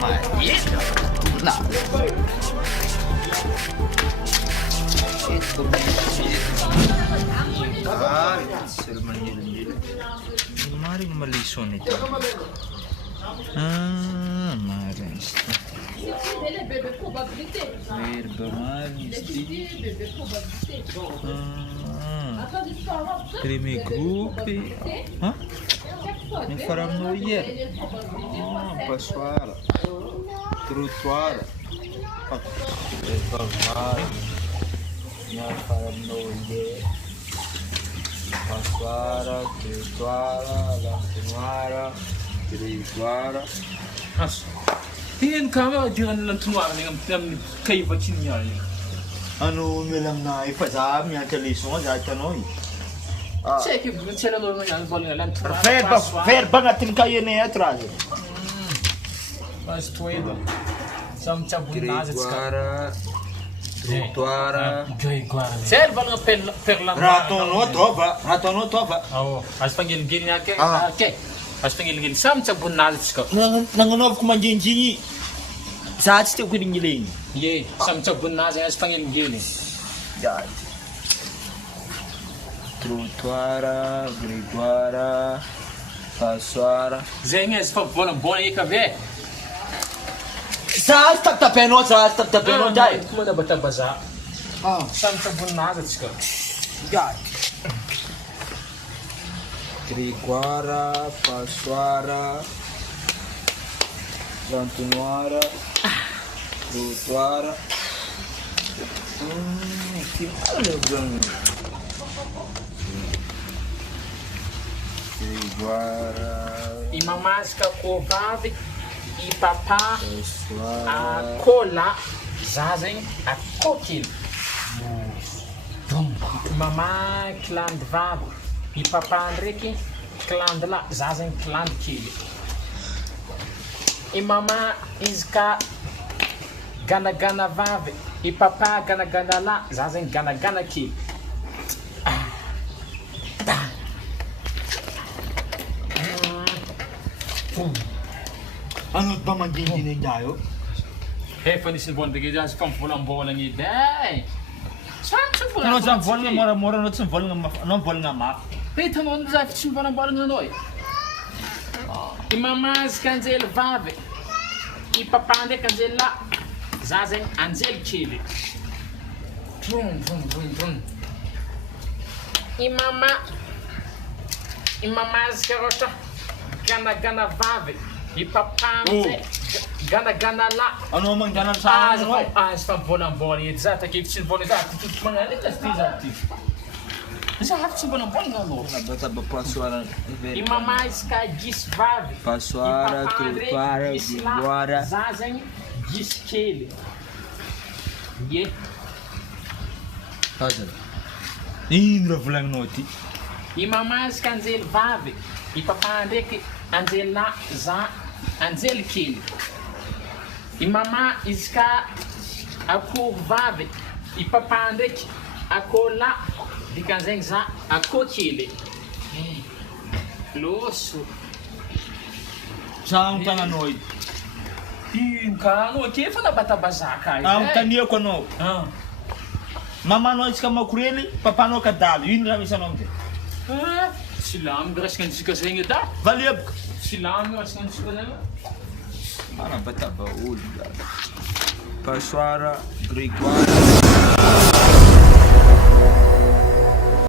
Maria. No. Ito maring malison ito. Maring ito. Verba maring ito. Crime grupi. Hah? Min faram no yer. Passuara. Trotuar. Min faram no yer. Passuara, trotuara, lantuara, trotuara. As. Tingin ka ba, di ka nalang tunuara ng kaibachin niya. Ano nilang na ipazam yan kaliso nga dahil kanoy. Check it, sila naman yan, bola nga lang Verba, verba nga tin kayo na atrás. Mas tuwado. Sam chabunazit ka. Trotuara. Sel bal nga perlang. Rato no tova. Oo, as pangilgil niya ke. Okay. As pangilgil sam chabunazit ka. Nanganov ko manjinjingi. Sa atis ko din giling. Ye, sam chabunazit as pangilgil. Yan. Trotuara, Gregoara, Passuara. Zenges pa bola ka be. Sa tapeno dai. Kuma na bata baza. Sam chabunazit ka. Yan. Gregoara, Passuara, Lantunuara, Trotuara. Gregoara, Imamas ka ko vave, ipapa, Passuara. a cola, zazem, a coquil. Mama cland vave, ipapa andreki, cland la, zazem cland kili. Imama iska gana gana vave, ipapa gana gana la, zazem gana gana kili. Ano ba manjinjinin tayo? Hey, fanisin bon bigay dyan sa pampulang bola ni Day. Saan sa pula? Ano sa vol nga mora no sa vol nga ano vol nga map? Hey, tanon sa fitsin bola bola nga noy. Imamas kanzel vave. Ipapande kanzel la. Zazen anzel chili. Trum trum trum trum. Imamas karota. Gana gana vave. Ipapande. Gana gana la. Ano man ganan sa ano? As pampulang bola ni Zata kitsin bola Zata. Mga lilas di Zati. Sa hapsin bola bola nga no. Bata ba Passuara? Imamais ka gis vave. Passuara, Trotuara, Gregoara. Zazen gis kele. Ye. Hazard. Indra vulang noti. Imamais ka anzel vave. Ipapande que anzel na za anzel kele. Imama iska ako vave. Ipapande que ako la di kanzen za ako kele. Loso. Saan ka nga noy? Ih, kano, que foi na batabazaka aí? Ang taniya ko no. Ah. Mama no iska makureli, papa no kadalo. Yun lang isa nomte. Ah, silam gras kan sika sengi da. Valib. Silam gras kan sika na. Mana bata ba ul. Passuara, Gregoara.